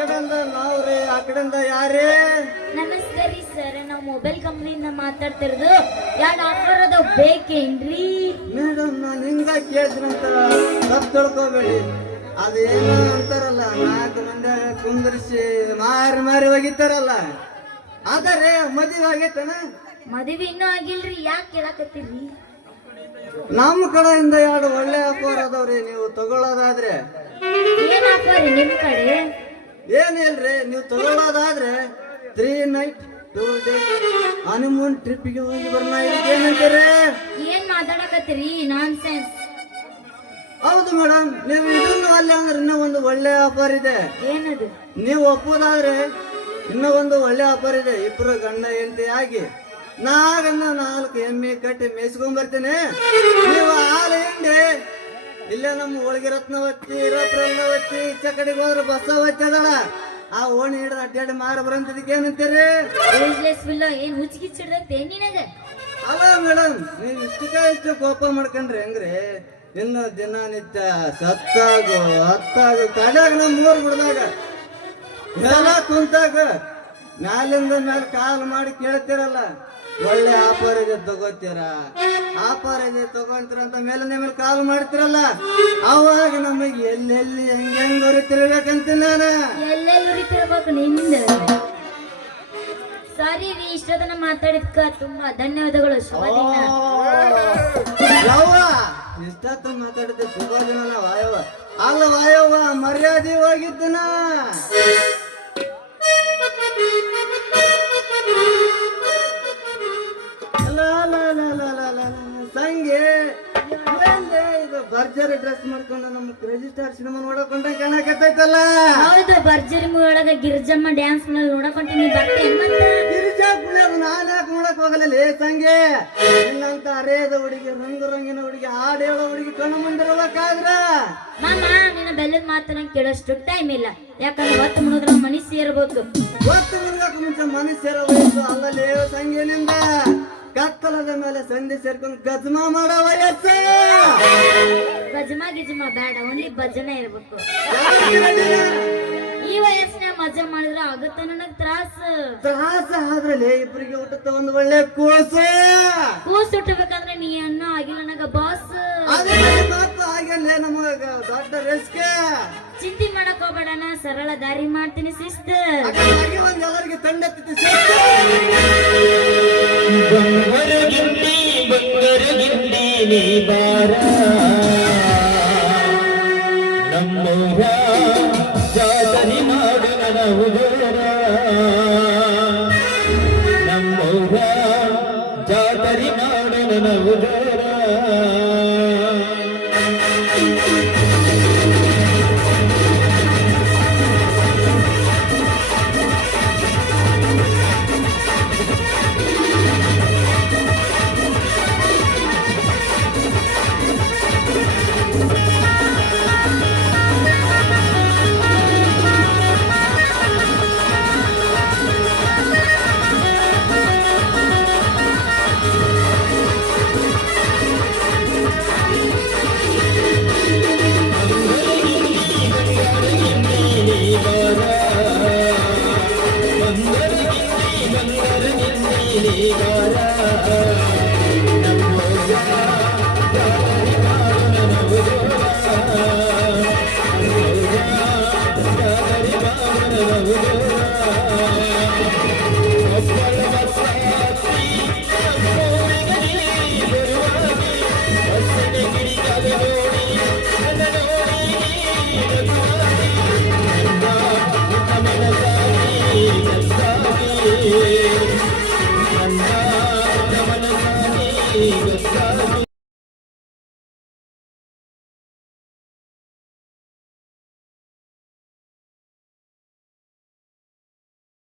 ಕಡೆಯಿಂದ ನಾವ್ರಿ, ಆ ಕಡೆಯಿಂದ ಯಾರೇ? ನಮಸ್ಕಾರ ರೀ ಸರ್, ನಾವು ಮೊಬೈಲ್ ಕಂಪ್ನಿಯಿಂದ ಮಾತಾಡ್ತಿರೋದು. ಎರಡು ಆಫರ್ ಅದಾವ, ಬೇಕೇನ್ರಿ? ಮೇಡಮ್ ನಾನು ಹಿಂಗ ಕೇಳ್ತೀನಂತ ತಪ್ಪು ತಿಳ್ಕೊಬೇಡಿ. ಅದೇನೋ ಅಂತಾರಲ್ಲ, 4 ಮಂದಿ ಕುಂದರ್ಸಿ ಮಾರಿ ಮಾರಿ ಹೋಗಿತ್ತಾರಲ್ಲ, ಆದರೆ ಮದುವೆ ಆಗೈತನ? ಮದುವೆ ಇನ್ನೂ ಆಗಿಲ್ರಿ, ಯಾಕೆ ಕೇಳಾಕತ್ತೀರಿ? ನಮ್ಮ ಕಡೆಯಿಂದ 2 ಒಳ್ಳೆ ಆಫರ್ ಅದಾವ್ರಿ, ನೀವು ತಗೊಳ್ಳೋದಾದ್ರೆ. ಏನ್ ಆಫರ್ ನಿಮ್ ಕಡೆ? ಏನಿಲ್ರಿ, ನೀವು ತಗೊಳ್ಳೋದಾದ್ರೆ 3 ನೈಟ್ 2 ಡೇ ಹನಿಮೂನ್ ಟ್ರಿಪ್ಗೆ ಹೋಗಿ ಬರ್ನ. ಏನಂತೀರಿ? ಏನ್ ಮಾತಾಡಕತ್ತೀರಿ? ನಾನ್ ಸೆನ್ಸ್. ಹೌದು ಮೇಡಮ್, ನೀವು ಇದನ್ನು ಅಲ್ಲ ಅಂದ್ರೆ ಇನ್ನೂ ಒಂದು ಒಳ್ಳೆ ಆಫರ್ ಇದೆ. ಏನದು? ನೀವು ಒಪ್ಪೋದಾದ್ರೆ ಇನ್ನೂ ಒಂದು ಒಳ್ಳೆ ಆಫರ್ ಇದೆ. ಇಬ್ರು ಗಂಡ ಹೆಂಡತಿ ಆಗಿ ನಾಗನ್ನ 4 ಎಮ್ಮೆ ಕಟ್ಟಿ ಮೇಯಿಸ್ಕೊಂಡ್ ಬರ್ತೀನಿ. ನೀವು ಹಾಲು ಹಿಂಡಿ ಇಲ್ಲೇ ನಮ್ಮ ಹೋಳಿಗೆ ರತ್ನವತ್ತಿ, ರತ್ನವತ್ತಿ ಈಚೆ ಕಡೆಗೆ ಹೋದ್ರೆ ಬಸವತ್ತಿ ಅದಳ, ಆ ಓಣಿ ಹಿಡಿದು ಅಡ್ಡಾಡಿ ಮಾರ ಬರಂತದಕ್ಕೆ ಏನಂತೀರಿ? ಏನ್ ಹುಚ್ಚಿಗಿಚ್ಚಿಡ್ದೈತೆ ನಿನಗ? ಅಲ್ಲ ಮೇಡಮ್, ನೀವು ಇಷ್ಟು ಕೋಪ ಮಾಡ್ಕೊಂಡ್ರಿ ಹೆಂಗ್ರಿ? ಇನ್ನು ದಿನನಿತ್ಯ ಸತ್ತಾಗು ಹತ್ತಾಗು ಕಡ್ಯಾಗ ನಮ್ಮ 3 ಬಿಡ್ದಾಗ ಎಲ್ಲ ಕುಂತಾಗ ಮ್ಯಾಲಿಂದ ಮೇಲೆ ಕಾಲ್ ಮಾಡಿ ಕೇಳ್ತಿರಲ್ಲ, ಒಳ್ಳೆ ಆಫರ್ ಇದೆ ತಗೋತೀರ, ಆಫರ್ ಇದೆ ತಗೊಂತೀರ ಅಂತ ಮೇಲಿಂದ ಮೇಲೆ ಕಾಲ್ ಮಾಡ್ತಿರಲ್ಲ, ಅವಾಗ ನಮಗೆ ಎಲ್ಲೆಲ್ಲಿ ಹೆಂಗ್ ಉರಿತಿರ್ಬೇಕಂತೀನಿ ನಾನು. ಎಲ್ಲೆಲ್ಲಿ ಉರಿತಿರ್ಬೇಕು ನಿಂದ? ಸಾರಿ ರೀ, ಇಷ್ಟೊತ್ತನ ಮಾತಾಡಿದ್ಕ ತುಂಬಾ ಧನ್ಯವಾದಗಳು. ಶುಭ ದಿನ. ಯವ್ವ ಇಷ್ಟೊತ್ತ ಮಾತಾಡಿದ್ದೆ ಶುಭ ದಿನ ವಾಯವ್ವ. ಅಲ್ಲ ವಾಯವ್ವ, ಮರ್ಯಾದೆ ಹೋಗಿದ್ದನ. ಸಂಗೆ ಇದು ಭರ್ಜರಿ ಡ್ರೆಸ್ ಮಾಡ್ಕೊಂಡು ನಮ್ಮ ಕ್ರೇಜಿ ಸ್ಟಾರ್ ಸಿನಿಮಾ ನೋಡಕೊಂಡ ಕಾಣಕತ್ತೈತಲ್ಲ. ಹೌದು, ಭರ್ಜರಿ ಮೂವಿ ಒಳಗ ಗಿರಿಜಮ್ಮ ಡ್ಯಾನ್ಸ್ ನೋಡಕೊಂತೀನಿ. ಬರ್ತೇನೆ ಮತ್ತೆ ಗಿರಿಜಾಪುರ ನಾನು ಯಾಕೆ ನೋಡಕ್ ಹೋಗಲ್ಲ ಸಂಗೆ? ಇನ್ನಂತ ಅರೇದ ಹುಡುಗಿ, ರಂಗಿನ ಹುಡುಗಿ, ಹಾಡು ಹೇಳೋ ಹುಡುಗಿ ಕಣ್ಣು ಮುಂದಿರ್ಬೇಕಾದ್ರ ಮಾಮ ನಿನ್ನ ಬೆಲ್ಲದ ಮಾತನ್ನ ಕೇಳೋಷ್ಟು ಟೈಮ್ ಇಲ್ಲ. ಯಾಕಂದ್ರೆ ಹೊತ್ತು ಮುಗಿದ್ರ ಮನಿ ಸೇರ್ಬೇಕು. ಹೊತ್ತು ಮುಗಿದಕ್ಕೆ ಮುಂಚೆ ಮನೆ ಸೇರೋ ವಯಸ್ಸು ಅಲ್ಲಲ್ಲಿ ಸಂಗೇನಿಂದ ಕತ್ತಲದ ಮೇಲೆ ಸಂಧಿ ಸೇರ್ಕೊಂಡು ಗಜ್ಮಾ ಮಾಡೋ ವಯಸ್ಸು. ಗಜ್ಮಾ ಗಿಜ್ಮಾ ಬೇಡ, ಓನ್ಲಿ ಭಜನೆ ಇರ್ಬೇಕು. ಈ ವಯಸ್ಸಿನ ಮಜಾ ಮಾಡಿದ್ರೆ ಆಗುತ್ತ ನನಗ್ ತ್ರಾಸ ಆದ್ರಲ್ಲಿ ಇಬ್ಬರಿಗೆ ಹುಟ್ಟುತ್ತ ಒಂದು ಒಳ್ಳೆ ಕೂಸು ಹುಟ್ಟಬೇಕಂದ್ರೆ ನೀ ಅನ್ನ ಆಗಿಲ್ಲ ನನಗ ಬಾಸ್. ಮಾತು ಆಗಿಲ್ಲ ನಮಗ ದೊಡ್ಡ ರಿಸ್ಕ್. ಚಿಂತೆ ಮಾಡಕ್ ಹೋಗ್ಬೇಡಣ, ಸರಳ ದಾರಿ ಮಾಡ್ತೀನಿ ಶಿಸ್ತು. ಒಂದ್ ಎಲ್ಲರಿಗೆ ತಂಡೆತ್ತಿ ಬಂಗರಗಿಂಡಿ ನೀ ಬಾರ, ನಮ್ಮೂರ ಜಾತರಿ ಮಾಡು ನನ್ನ ಹುಡುಗರ, ನಮ್ಮೂರ ಜಾತರಿ ಮಾಡು ನನ್ನ ಹುಡುಗರ. Gostar